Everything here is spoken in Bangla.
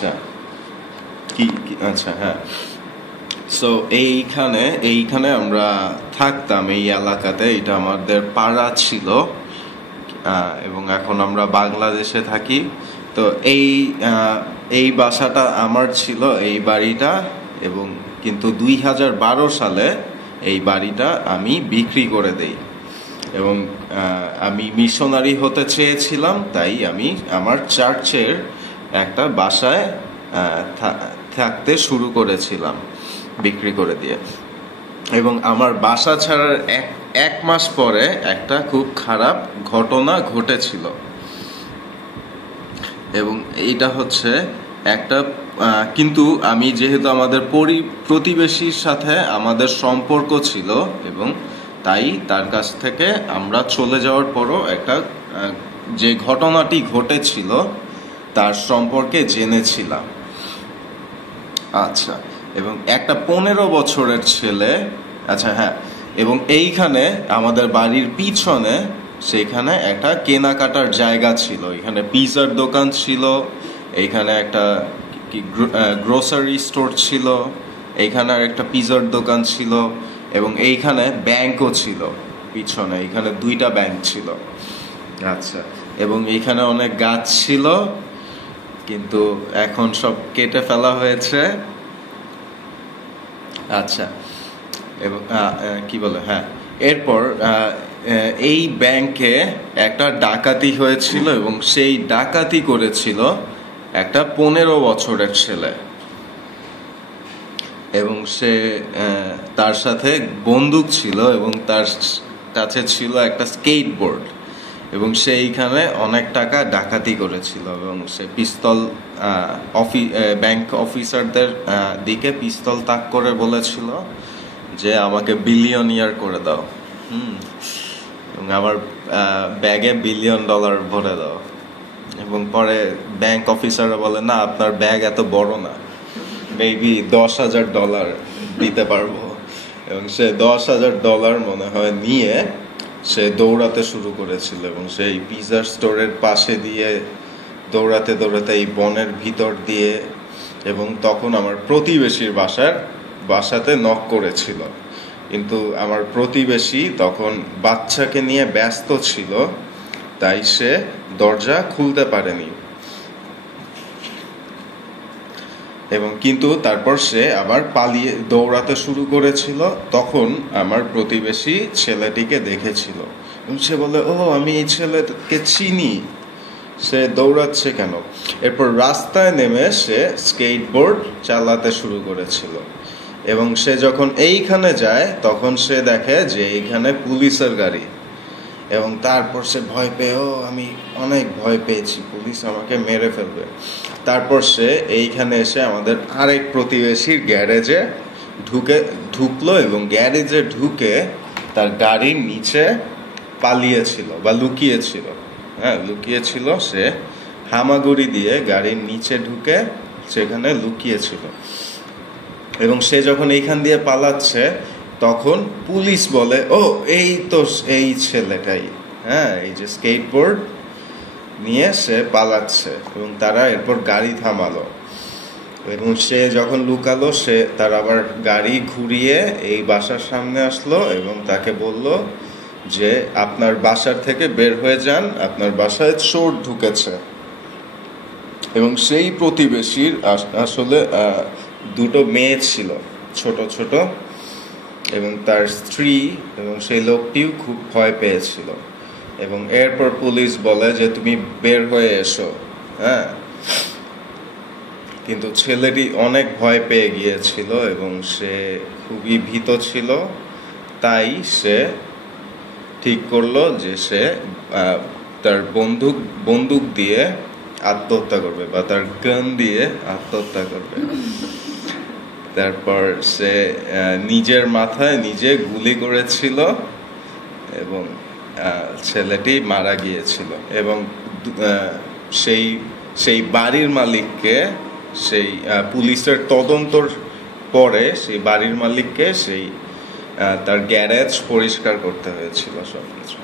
আচ্ছা, আচ্ছা, হ্যাঁ। সো এইখানে আমরা থাকতাম, এই এলাকাতে। এটা আমাদের পাড়া ছিল, এবং এখন আমরা বাংলাদেশে থাকি। তো এই বাসাটা আমার ছিল, এই বাড়িটা। এবং কিন্তু 2012 সালে এই বাড়িটা আমি বিক্রি করে দেই। এবং আমি মিশনারি হতে চেয়েছিলাম, তাই আমি আমার চার্চের একটা বাসায় থাকতে শুরু করেছিলাম বিক্রি করে দিয়ে। এবং আমার বাসা ছাড়ার এক মাস পরে একটা খুব খারাপ ঘটনা ঘটেছিল। এবং এইটা হচ্ছে একটা কিন্তু আমি যেহেতু আমাদের প্রতিবেশীর সাথে আমাদের সম্পর্ক ছিল, এবং তাই তার কাছ থেকে আমরা চলে যাওয়ার পরও একটা যে ঘটনাটি ঘটেছিল তার সম্পর্কে জেনেছিলাম। আচ্ছা, এবং একটা 15 বছরের ছেলে। আচ্ছা, হ্যাঁ। এবং এইখানে আমাদের বাড়ির পিছনে সেখানে একটা কেনাকাটার জায়গা ছিল। এখানে পিজার দোকান ছিল, এইখানে একটা গ্রোসারি স্টোর ছিল, এইখানে আর একটা পিজার দোকান ছিল, এবং এইখানে ব্যাংকও ছিল পিছনে। এখানে 2টা ব্যাংক ছিল। আচ্ছা, এবং এইখানে অনেক গাছ ছিল, কিন্তু এখন সব কেটে ফেলা হয়েছে। আচ্ছা, এবং কি বলে, হ্যাঁ, এরপর এই ব্যাংকে একটা ডাকাতি হয়েছিল, এবং সেই ডাকাতি করেছিল একটা 15 বছরের ছেলে। এবং সে তার সাথে বন্দুক ছিল, এবং তার কাছে ছিল একটা স্কেটবোর্ড। এবং সে এইখানে অনেক টাকা ডাকাতি করেছিল, এবং সে পিস্তল ব্যাংক অফিসারদের দিকে পিস্তল তাক করে বলেছিল যে আমাকে বিলিয়নিয়ার করে দাও, এবং আমার ব্যাগে $1 বিলিয়ন ভরে দাও। এবং পরে ব্যাংক অফিসাররা বলে, না, আপনার ব্যাগ এত বড় না, মেবি $10,000 দিতে পারবো। এবং সে $10,000 মনে হয় নিয়ে সে দৌড়াতে শুরু করেছিল, এবং সেই পিজার স্টোরের পাশে দিয়ে দৌড়াতে দৌড়াতে এই বনের ভিতর দিয়ে, এবং তখন আমার প্রতিবেশীর বাসাতে নক করেছিল। কিন্তু আমার প্রতিবেশী তখন বাচ্চাকে নিয়ে ব্যস্ত ছিল, তাই সে দরজা খুলতে পারেনি। এবং কিন্তু তারপর সে আবার দৌড়াতে শুরু করেছিল। তখন আমার প্রতিবেশী ছেলেটিকে দেখেছিল, এবং সে বলে, ও, আমি এই ছেলেকে চিনি, সে দৌড়াচ্ছে কেন? এরপর রাস্তায় নেমে সে স্কেটবোর্ড চালাতে শুরু করেছিল। এবং সে যখন এইখানে যায় তখন সে দেখে যে এইখানে পুলিশের গাড়ি। এবং তারপর সে ভয় পেয়ে, আমি অনেক ভয় পেয়েছি, পুলিশ আমাকে মেরে ফেলবে। তারপর সে এইখানে এসে আমাদের আরেক প্রতিবেশীর গ্যারেজে ঢুকলো, এবং গ্যারেজে ঢুকে তার গাড়ির নিচে পালিয়েছিল বা লুকিয়েছিল। হ্যাঁ, লুকিয়েছিল। সে হামাগুড়ি দিয়ে গাড়ির নিচে ঢুকে সেখানে লুকিয়েছিল। এবং সে যখন এইখান দিয়ে পালাচ্ছে তখন পুলিশ বলে, ও, এই তো এই ছেলেটাই, হ্যাঁ, এই যে স্কেটবোর্ড নিয়ে সে পালাচ্ছে। এবং তারা এরপর গাড়ি থামালো, এবং সে যখন লুকালো তার আবার গাড়ি ঘুরিয়ে এই বাসার সামনে আসলো, এবং তাকে বলল যে আপনার বাসার থেকে বের হয়ে যান, আপনার বাসায় চোর ঢুকেছে। এবং সেই প্রতিবেশীর আসলে 2টো মেয়ে ছিল, ছোট ছোট, এবং তার স্ত্রী এবং সেই লোকটিও খুব ভয় পেয়েছিল। এবং এরপর পুলিশ বলে যে তুমি বের হয়ে এসো। হ্যাঁ, কিন্তু ছেলেটি অনেক ভয় পেয়ে গিয়েছিল, এবং সে খুবই ভীত ছিল। তাই সে ঠিক করলো যে সে তার বন্দুক দিয়ে আত্মহত্যা করবে, বা তার গান দিয়ে আত্মহত্যা করবে। তারপর সে নিজের মাথায় নিজে গুলি করেছিল, এবং ছেলেটি মারা গিয়েছিল। এবং সেই বাড়ির মালিককে, সেই পুলিশের তদন্তর পরে সেই বাড়ির মালিককে তার গ্যারেজ পরিষ্কার করতে হয়েছিল সবকিছু।